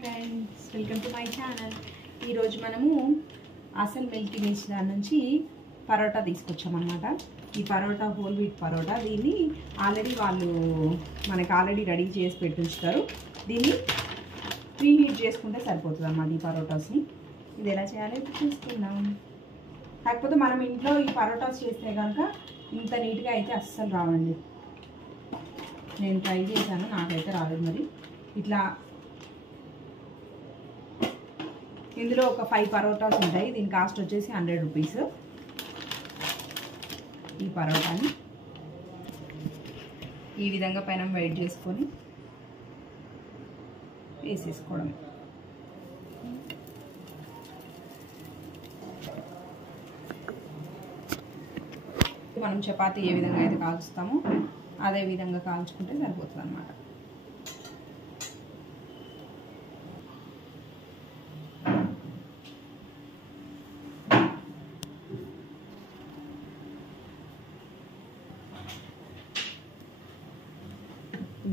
Friends, welcome to my channel. ఈరోజు మనము అసలు మిల్కీ వేజ్ దాని నుంచి పరోటా తీసుకొచ్చామన్నమాట. ఈ పరోటా హోల్ వీట్ పరోటా, దీన్ని వాళ్ళు మనకి రెడీ చేసి పెట్టుంచుతారు. దీన్ని ప్రీ హీట్ చేసుకుంటే సరిపోతుంది అన్నమాట. ఈ పరోటాస్ని ఇది ఎలా చేయాలో చూసుకుందాం. కాకపోతే మనం ఇంట్లో ఈ పరోటాస్ చేస్తే కనుక ఇంత నీట్గా అయితే అస్సలు రావండి. నేను ట్రై చేశాను, నాకైతే రాలేదు. మరి ఇట్లా ఇందులో ఒక 5 పరోటాస్ ఉంటాయి. దీని కాస్ట్ వచ్చేసి 100 రూపీస్. ఈ పరోటాని ఈ విధంగా పైన వెయిట్ చేసుకొని వేసేసుకోవడం. మనం చపాతీ ఏ విధంగా అయితే కాల్చుతామో అదే విధంగా కాల్చుకుంటే సరిపోతుంది అన్నమాట.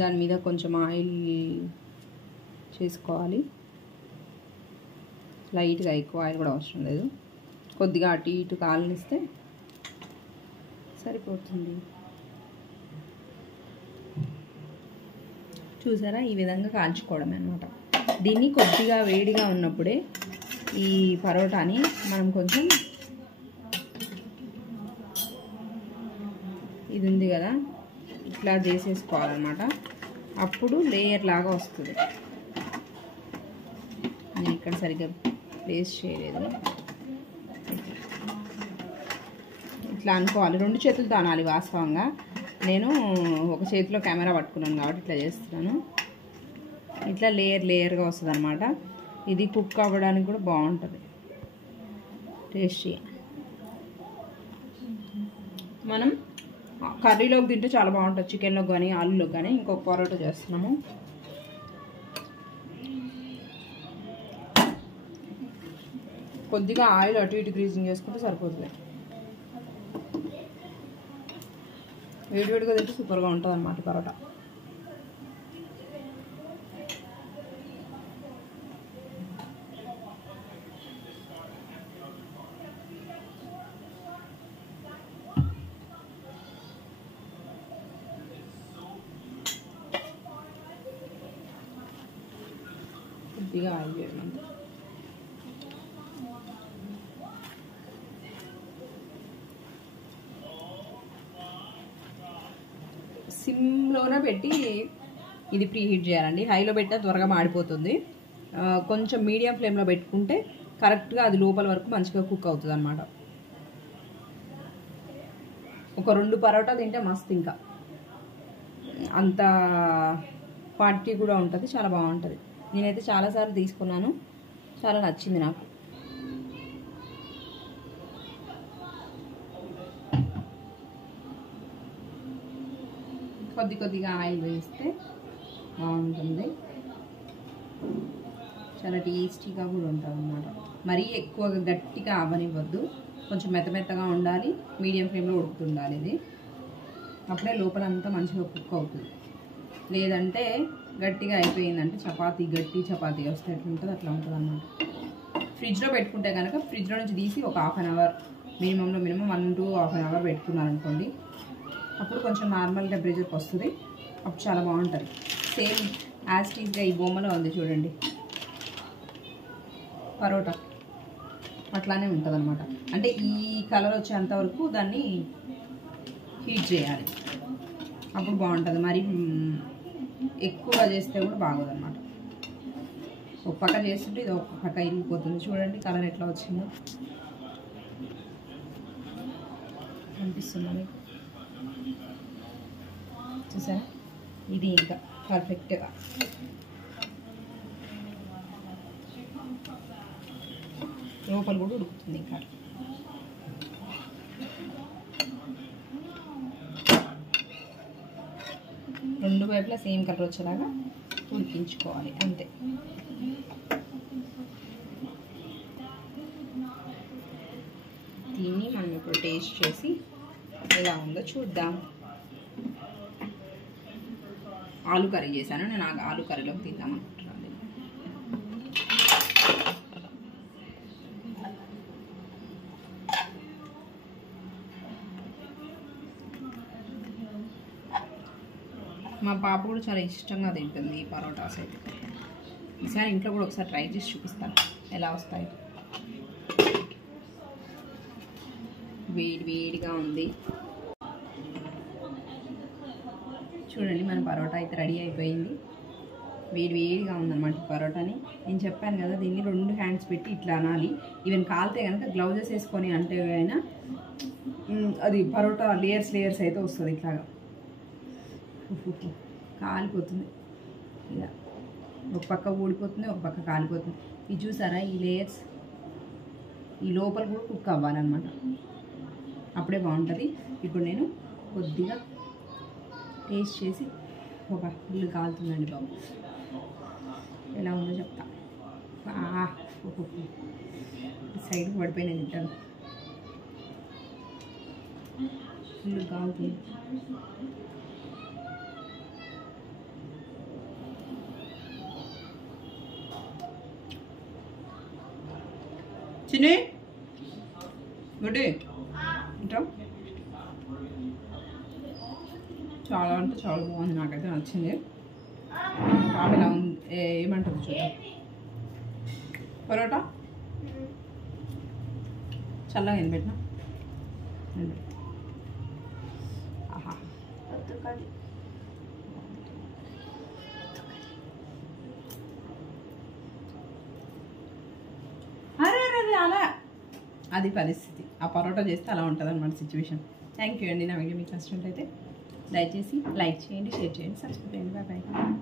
దాని మీద కొంచెం ఆయిల్ చేసుకోవాలి. లైట్గా, ఎక్కువ ఆయిల్ కూడా అవసరం లేదు. కొద్దిగా అటు ఇటు కాలనిస్తే సరిపోతుంది. చూసారా, ఈ విధంగా కాల్చుకోవడం అన్నమాట. దీన్ని కొద్దిగా వేడిగా ఉన్నప్పుడే ఈ పరోటాని మనం కొంచెం ఇది ఉంది కదా, ఇట్లా చేసేసుకోవాలన్నమాట. అప్పుడు లేయర్ లాగా వస్తుంది. నేను ఇక్కడ సరిగ్గా ప్లేస్ చేయలేదు. ఇట్లా అనుకోవాలి. 2 చేతులతో అనాలి వాస్తవంగా. నేను ఒక చేతిలో కెమెరా పట్టుకున్నాను కాబట్టి ఇట్లా చేస్తున్నాను. ఇట్లా లేయర్గా వస్తుంది అన్నమాట. ఇది కుక్ అవ్వడానికి కూడా బాగుంటుంది, టేస్టీ. మనం కర్రీలోకి తింటే చాలా బాగుంటుంది. చికెన్లోకి కానీ ఆలులోకి కానీ. ఇంకొక పరోటా చేస్తున్నాము. కొద్దిగా ఆయిల్ అటు ఇటు గ్రీజింగ్ చేసుకుంటే సరిపోతుంది. వేడివేడిగా తింటే సూపర్గా ఉంటుంది అన్నమాట పరోటా. కొద్దిగా ఆయిల్ వేయడం. సిమ్లోనే పెట్టి ఇది ప్రీ హీట్ చేయాలండి. హైలో పెట్టినా త్వరగా మాడిపోతుంది. కొంచెం మీడియం ఫ్లేమ్లో పెట్టుకుంటే కరెక్ట్గా అది లోపల వరకు మంచిగా కుక్ అవుతుంది అన్నమాట. ఒక 2 పరోటా తింటే మస్తు. ఇంకా అంత క్వాంటిటీ కూడా ఉంటుంది, చాలా బాగుంటుంది. నేనైతే చాలాసార్లు తీసుకున్నాను, చాలా నచ్చింది నాకు. కొద్దిగా ఆయిల్ వేస్తే బాగుంటుంది. చాలా టేస్టీగా కూడా ఉంటుంది అన్నమాట. మరీ ఎక్కువగా గట్టిగా అవ్వనివ్వద్దు, కొంచెం మెత్తగా ఉండాలి. మీడియం ఫ్లేమ్లో ఉడుకుతుండాలి ఇది. అప్పుడే లోపల అంతా మంచిగా కుక్ అవుతుంది. లేదంటే గట్టిగా అయిపోయిందంటే గట్టి చపాతీ వస్తే ఎట్లుంటుంది అట్లా ఉంటుంది అన్నమాట. ఫ్రిడ్జ్లో పెట్టుకుంటే కనుక ఫ్రిడ్జ్లో నుంచి తీసి ఒక ½ an hour minimum 1 to ½ an hour పెట్టుకున్నారనుకోండి, అప్పుడు కొంచెం నార్మల్ టెంపరేచర్కి వస్తుంది. అప్పుడు చాలా బాగుంటుంది. సేమ్ యాజ్ టీజ్గా ఈ బొమ్మలో ఉంది చూడండి పరోటా, అట్లానే ఉంటుంది అనమాట. అంటే ఈ కలర్ వచ్చేంత వరకు దాన్ని హీట్ చేయాలి, అప్పుడు బాగుంటుంది. మరి ఎక్కువగా చేస్తే కూడా బాగోదు అనమాట. ఒక పక్క చేస్తుంటే ఇది ఒక పక్క ఇరిగిపోతుంది. చూడండి కలర్ ఎట్లా వచ్చిందో అనిపిస్తుందా మీకు? చూసారా, ఇది ఇంకా పర్ఫెక్ట్గా లోపల కూడా ఉడుకుతుంది. ఇంకా 2 వైపులా సేమ్ కలర్ వచ్చేలాగా ఉడికించుకోవాలి అంతే. దీన్ని మనం ఇప్పుడు టేస్ట్ చేసి ఎలా ఉందో చూద్దాం. ఆలు కర్రీ చేశాను నేను. ఆలు కర్రీలోకి తిందాం అనుకుంటున్నాను. మా పాప కూడా చాలా ఇష్టంగా తింటుంది ఈ పరోటాస్ అయితే. ఈసారి ఇంట్లో కూడా ఒకసారి ట్రై చేసి చూపిస్తాను ఎలా వస్తాయి. వేడి వేడిగా ఉంది చూడండి. మన పరోటా అయితే రెడీ అయిపోయింది. వేడి వేడిగా ఉందన్నమాట పరోటాని. నేను చెప్పాను కదా దీన్ని 2 హ్యాండ్స్ పెట్టి ఇట్లా అనాలి. ఈవెన్ కాలితే కనుక గ్లౌజెస్ వేసుకొని అంటే అయినా అది పరోటా లేయర్స్ లేయర్స్ అయితే వస్తుంది. ఇట్లాగా కాలిపోతుంది. ఇలా ఒక పక్క ఊడిపోతుంది, ఒక పక్క కాలిపోతుంది. ఇది చూసారా ఈ లేయర్స్, ఈ లోపల కూడా కుక్ అవ్వాలన్నమాట, అప్పుడే బాగుంటుంది. ఇప్పుడు నేను కొద్దిగా టేస్ట్ చేసి ఒక ఇల్లు కాలుతుందండి బాబు, ఎలా ఉందో చెప్తా. సైడ్కి పడిపోయినా తింటాను. ఇల్లు కాలుతుంది. చిన్ని గుడ్డి ఇంకా చాలా అంటే చాలా బాగుంది. నాకైతే నచ్చింది. పాప ఎలా ఉంది ఏమంటుంది చూద్దాం. పరోటా చల్లగా ఏం పెట్టినా. ఆహా అరే అలా అది పరిస్థితి. ఆ పరోటా చేస్తే అలా ఉంటుంది అన్నమాట సిచ్యువేషన్. థ్యాంక్ యూ అండి. నా వీడియో మీకు నచ్చినట్లయితే దయచేసి లైక్ చేయండి, షేర్ చేయండి, సబ్స్క్రైబ్ చేయండి. Bye bye.